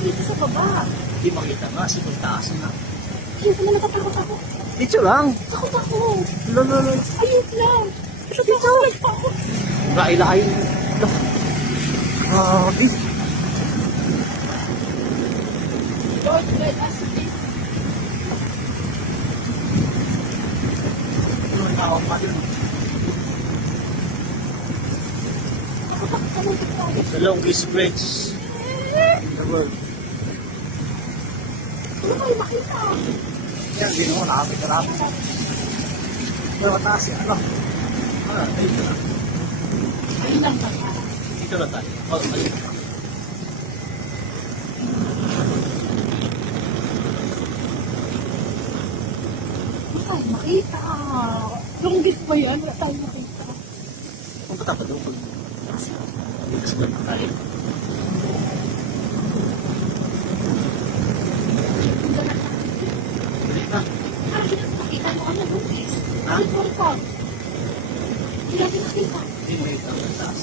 makita sa baba. Hindi makita nga, siguro taas na. Ayun pala, natatakot ako. Dito lang. Takot ako. Lolo. Ayun lang. Dito. Nagtakot. Lain-lain. Grabe. Lord, let us please. Ano tawag pa yun? Natatakot ako. The longest bridge in the world. Ano kayo makita? Yan, ginawa, nakapit-rapit. Pero mataas yan, ano? Dito na. Ayun lang ba? Dito na tayo. Oh, mali. Ano tayo makita? Longest ba yan? Wala tayo makita. Punta ka pa doon. Kasi na tayo. Balik na. Ah, nakita mo ano longest? Ha? Ito. Hindi natin nakita. Hindi mo ito ang taas.